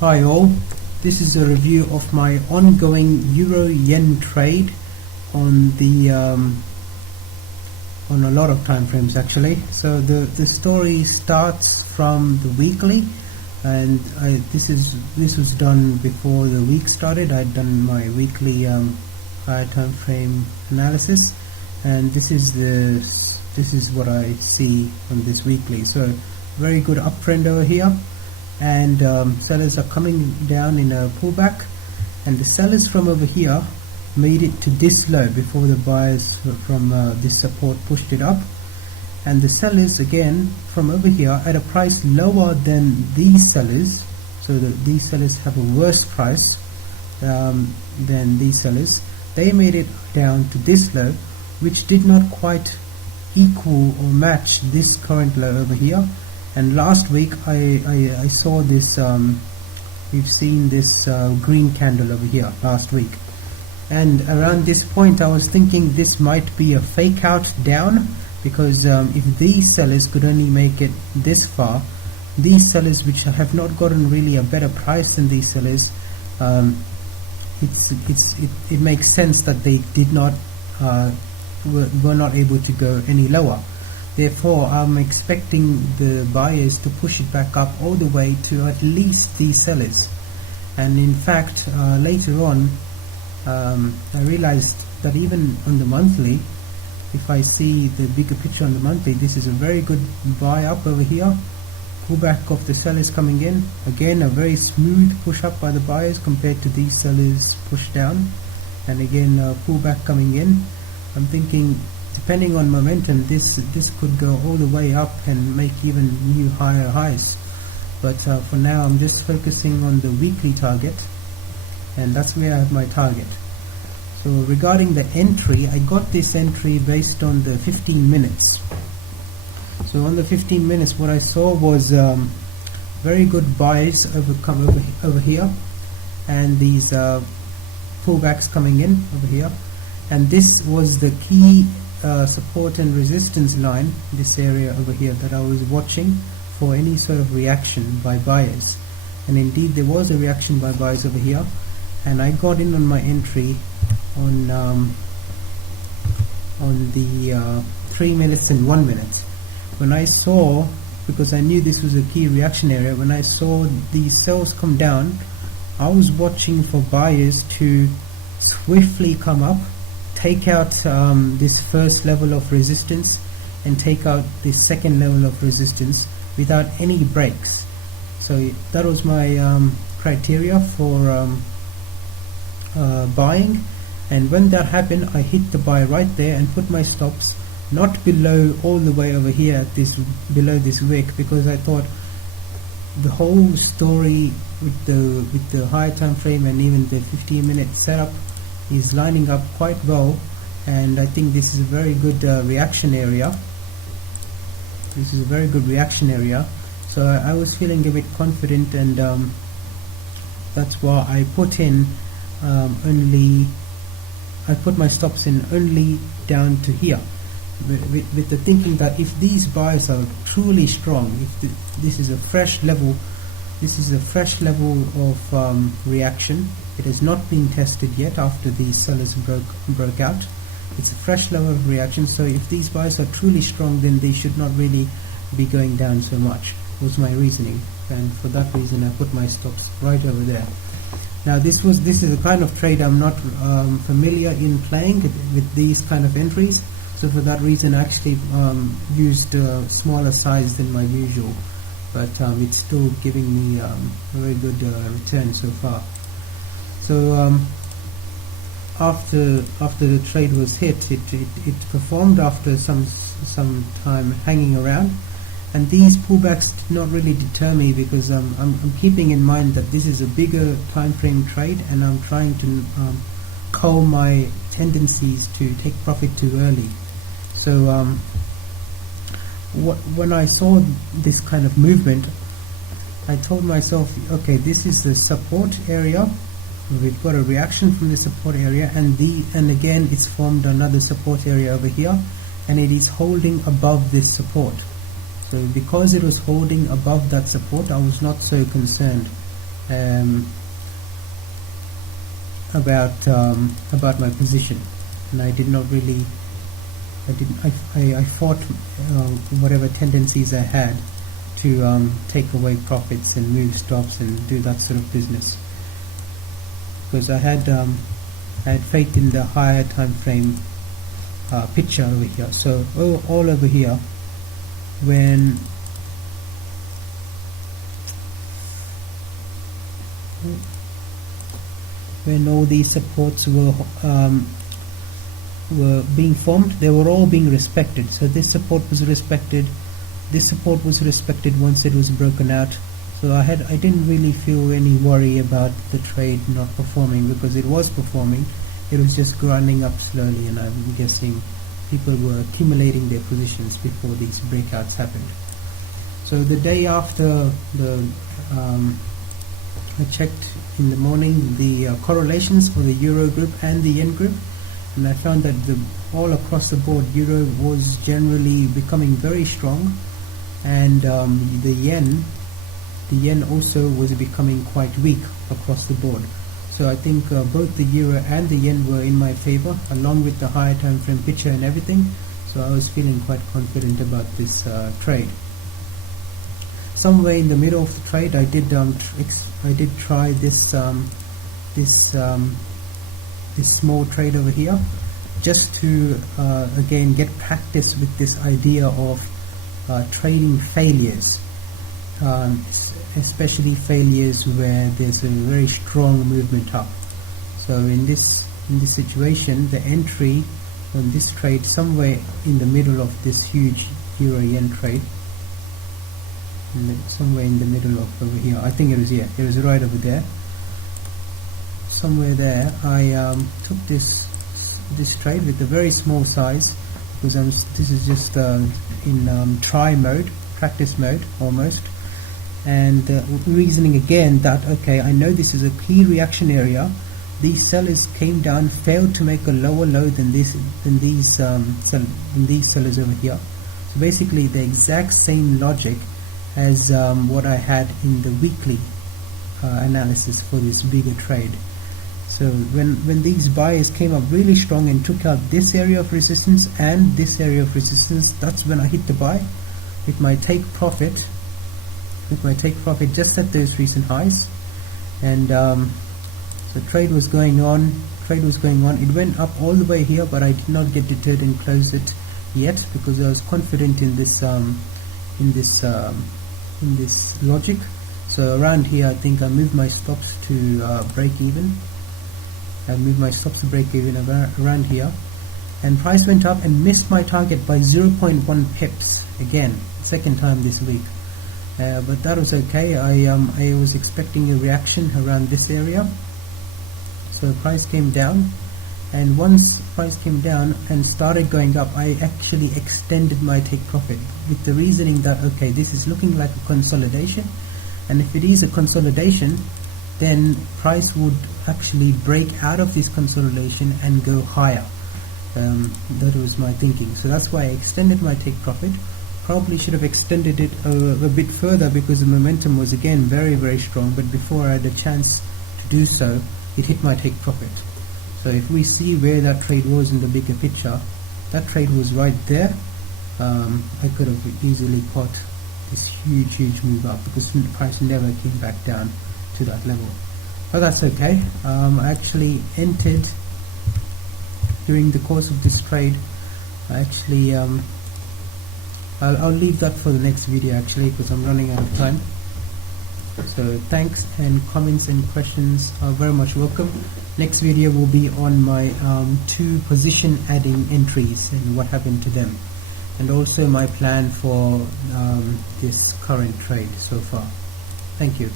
Hi all, this is a review of my ongoing Euro-Yen trade on the on a lot of time frames actually. So the story starts from the weekly, and this was done before the week started. I'd done my weekly higher time frame analysis, and this is what I see on this weekly. So very good uptrend over here, and sellers are coming down in a pullback, and the sellers from over here made it to this low before the buyers from this support pushed it up, and the sellers again from over here at a price lower than these sellers, so these sellers have a worse price than these sellers. They made it down to this low, which did not quite equal or match this current low over here. And last week I saw this, we've seen this green candle over here last week, and around this point I was thinking this might be a fake out down, because if these sellers could only make it this far, these sellers which have not gotten really a better price than these sellers, it makes sense that they did not were not able to go any lower. Therefore, I'm expecting the buyers to push it back up all the way to at least these sellers. And in fact, later on, I realized that even on the monthly, if I see the bigger picture on the monthly, this is a very good buy up over here. Pullback of the sellers coming in. Again, a very smooth push up by the buyers compared to these sellers push down. And again, pullback coming in. I'm thinking, depending on momentum, this could go all the way up and make even new higher highs. But for now, I'm just focusing on the weekly target, and that's where I have my target. So regarding the entry, I got this entry based on the 15 minutes. So on the 15 minutes, what I saw was very good buys over here, and these pullbacks coming in over here, and this was the key support and resistance line, this area over here, that I was watching for any sort of reaction by buyers. And indeed there was a reaction by buyers over here, and I got in on my entry on the 3 minutes and 1 minute. When I saw, because I knew this was a key reaction area, when I saw these sells come down, I was watching for buyers to swiftly come up, take out this first level of resistance, and take out this second level of resistance without any breaks. So that was my criteria for buying, and when that happened, I hit the buy right there and put my stops not below, all the way over here at this, below this wick, because I thought the whole story with the higher time frame and even the 15-minute setup is lining up quite well, and I think this is a very good reaction area. This is a very good reaction area. So I was feeling a bit confident, and that's why I put in I put my stops in only down to here, with the thinking that if these buyers are truly strong, if this is a fresh level, of reaction. It has not been tested yet after these sellers broke out. It's a fresh level of reaction, so if these buyers are truly strong, then they should not really be going down so much, was my reasoning, and for that reason I put my stops right over there. Now this is a kind of trade I'm not familiar in playing with these kind of entries, so for that reason I actually used a smaller size than my usual, but it's still giving me a very good return so far. So after the trade was hit, it performed after some time hanging around, and these pullbacks did not really deter me, because I'm keeping in mind that this is a bigger time frame trade, and I'm trying to cull my tendencies to take profit too early. So when I saw this kind of movement, I told myself, okay, this is the support area. We've got a reaction from the support area, and again it's formed another support area over here, and it is holding above this support. So because it was holding above that support, I was not so concerned. about my position, and I did not really. I fought whatever tendencies I had to take away profits and move stops and do that sort of business, because I had faith in the higher time frame picture over here. So all over here, when all these supports were being formed, they were all being respected. So this support was respected, this support was respected once it was broken out. So I didn't really feel any worry about the trade not performing, because it was performing. It was just grinding up slowly, and I'm guessing people were accumulating their positions before these breakouts happened. So the day after I checked in the morning the correlations for the Euro group and the Yen group, and I found that all across the board Euro was generally becoming very strong, and the yen also was becoming quite weak across the board. So I think both the Euro and the Yen were in my favor, along with the higher time frame picture and everything. So I was feeling quite confident about this trade. Somewhere in the middle of the trade, I did try this small trade over here, just to again get practice with this idea of trading failures, especially failures where there's a very strong movement up. So in this situation, the entry on this trade somewhere in the middle of this huge Euro Yen trade, somewhere in the middle of over here, I think it was it was right over there, somewhere there. I took this trade with a very small size, because this is just in try mode, practice mode almost, and reasoning again that okay, I know this is a key reaction area. These sellers came down, failed to make a lower low than these sellers over here. So basically the exact same logic as what I had in the weekly analysis for this bigger trade. So when these buyers came up really strong and took out this area of resistance and this area of resistance, that's when I hit the buy with my take profit just at those recent highs. And so trade was going on. It went up all the way here, but I did not get deterred and close it yet, because I was confident in this logic. So around here, I think I moved my stops to break even. Around here, and price went up and missed my target by 0.1 pips again, second time this week. But that was okay. I was expecting a reaction around this area. So price came down, and once price came down and started going up, I actually extended my take profit with the reasoning that okay, this is looking like a consolidation, and if it is a consolidation, then price would actually break out of this consolidation and go higher. That was my thinking. So that's why I extended my take profit. Probably should have extended it a bit further, because the momentum was again very, very strong, but before I had a chance to do so, it hit my take profit. So if we see where that trade was in the bigger picture, that trade was right there. I could have easily caught this huge move up, because the price never came back down to that level. But that's okay. I actually entered during the course of this trade. I actually I'll leave that for the next video actually, because I'm running out of time. So thanks, and comments and questions are very much welcome. Next video will be on my 2 position adding entries and what happened to them, and also my plan for this current trade so far. Thank you.